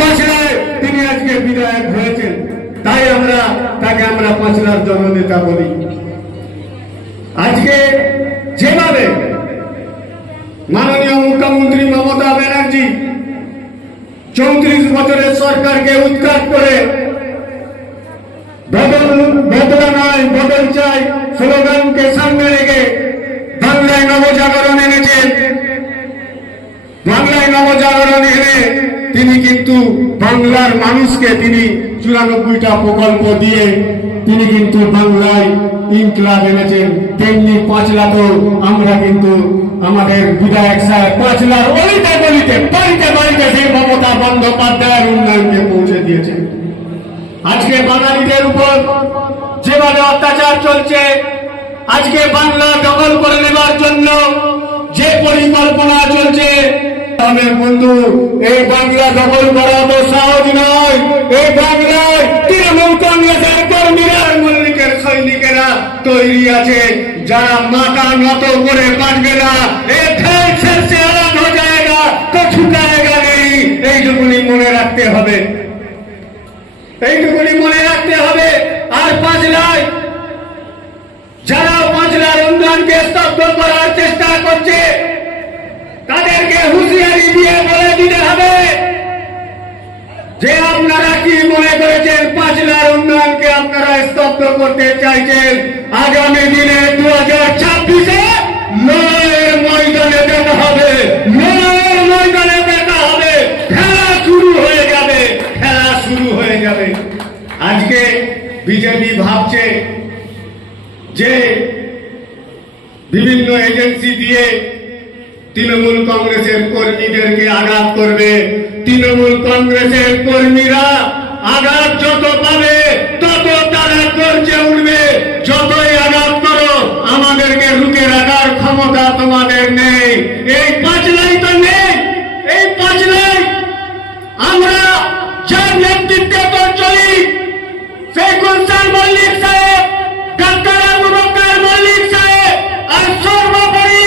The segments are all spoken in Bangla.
পাঁচলায় তিনি আজকে বিধায়ক হয়েছেন, তাই তাকে আমরা পাঁচলার জননেতা বলি। আজকে যেভাবে মাননীয় মুখ্যমন্ত্রী মমতা ব্যানার্জি 34 বছরের সরকারকে উৎখাত করে বদলা নয় বদল চাই স্লোগানকে সামনে রেখে বাংলায় নবজাগরণ এনেছেন। বাংলায় নবজাগরণ এনে তিনি কিন্তু বাংলার মানুষকে তিনি 94টা প্রকল্প দিয়ে তিনি কিন্তু বাংলায় ইনকলাব এনেছেন। তেমনি পাঁচলাতেও আমরা কিন্তু আমাদের বিধায়ক সাহেব পাঁচলার অলিতে গলিতে বাড়িতে বাড়িতে সেই মমতা বন্দ্যোপাধ্যায়ের উন্নয়নকে পৌঁছে দিয়েছেন। আজকে বাঙালিদের উপর যেভাবে অত্যাচার চলছে, আজকে বাংলা দখল করে নেবার জন্য যে পরিকল্পনা চলছে, বন্ধু এই বাংলা দখল করা তো সহজ নয়। এই বাংলায় তৃণমূল কংগ্রেসের কর্মীরা মল্লিকের সৈনিকেরা তৈরি আছে, যারা মাথা নত করে বাঁচবে না। তো ছুটায়গা নেই, এইটুকুনি মনে রাখতে হবে, এইটুকুনি মনে রাখতে হবে। আর পাঁচলায় যারা পাঁচলার উন্নয়নকে স্তব্ধ করার চেষ্টা করছে তাদেরকে হুঁশিয়ারি দিয়ে বলে দিতে হবে যে আপনারা কি মনে করেছেন পাঁচলার উন্নয়নকে আপনারা স্তব্ধ করতে চাইছেন? আগামী দিনে 2026-এ লড়াইয়ের ময়দানে দেখা হবে, লড়াইয়ের ময়দানে দেখা হবে, খেলা শুরু হয়ে যাবে, খেলা শুরু হয়ে যাবে। আজকে বিজেপি ভাবছে যে বিভিন্ন এজেন্সি দিয়ে তৃণমূল কংগ্রেসের কর্মীদেরকে আঘাত করবে। তৃণমূল কংগ্রেসের কর্মীরা আঘাত যত পাবে তত তারা গর্জে উঠবে। যতই আঘাত করো, আমাদেরকে রুখে রাখার ক্ষমতা তোমাদের নেই। এই পাঁচলাই তো নেই, এই পাঁচলাই আমরা যার নেতৃত্বে তো চলি, সেই গুলশান মল্লিক সাহেব, ডাক্তার আবু বকর মল্লিক সাহেব, আর সর্বোপরি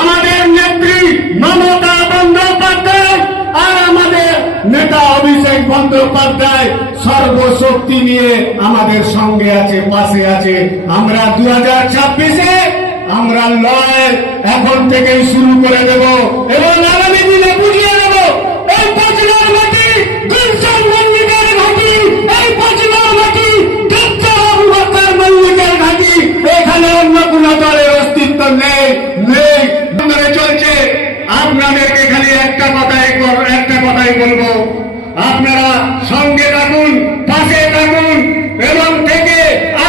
আমাদের নেত্রী মমতা বন্দ্যোপাধ্যায় আর আমাদের নেতা অভিষেক বন্দ্যোপাধ্যায় সর্বশক্তি নিয়ে আমাদের সঙ্গে আছে, পাশে আছে। আমরা 2026-এ আমরা লড়াই এখন থেকেই শুরু করে দেব এবং আগামী দিনে বুঝিয়ে দেব এই পাঁচলার মাটি গুলশান মল্লিকের ঘাঁটি, এই পাঁচলার মাটি ডাক্তার আবু বকর মল্লিকের ঘাঁটি। এখানে অন্য কোন দলের অস্তিত্ব নেই, নেই। চলছে আপনাদেরকে খালি একটা কথাই বলবো, আপনারা সঙ্গে থাকুন, পাশে থাকুন এবং থেকে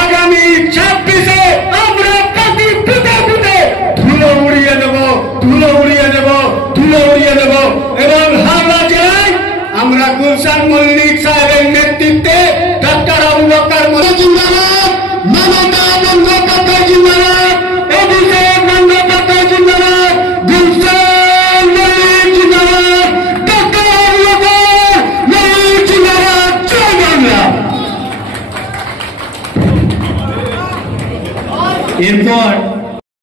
আগামী 26-এ আমরা প্রতি ফুটে ফুটে ধুলো উড়িয়ে দেব, ধুলো উড়িয়ে দেব, ধুলো উড়িয়ে দেব। এবং হাওড়া জেলায় আমরা গুলশান মল্লিক সাহেবের নেতৃত্বে ডাক্তার আবু বকর মল্লিক জিন্দাবাদ, মমতা বন্দ্যোপাধ্যায় জিন্দাবাদ, অভিষেক বন্দ্যোপাধ্যায় জিন্দাবাদ, গুলশান মল্লিক জিন্দাবাদ, ডাক্তার আবু বকর মল্লিক জিন্দাবাদ। জয় বাংলা। এরপর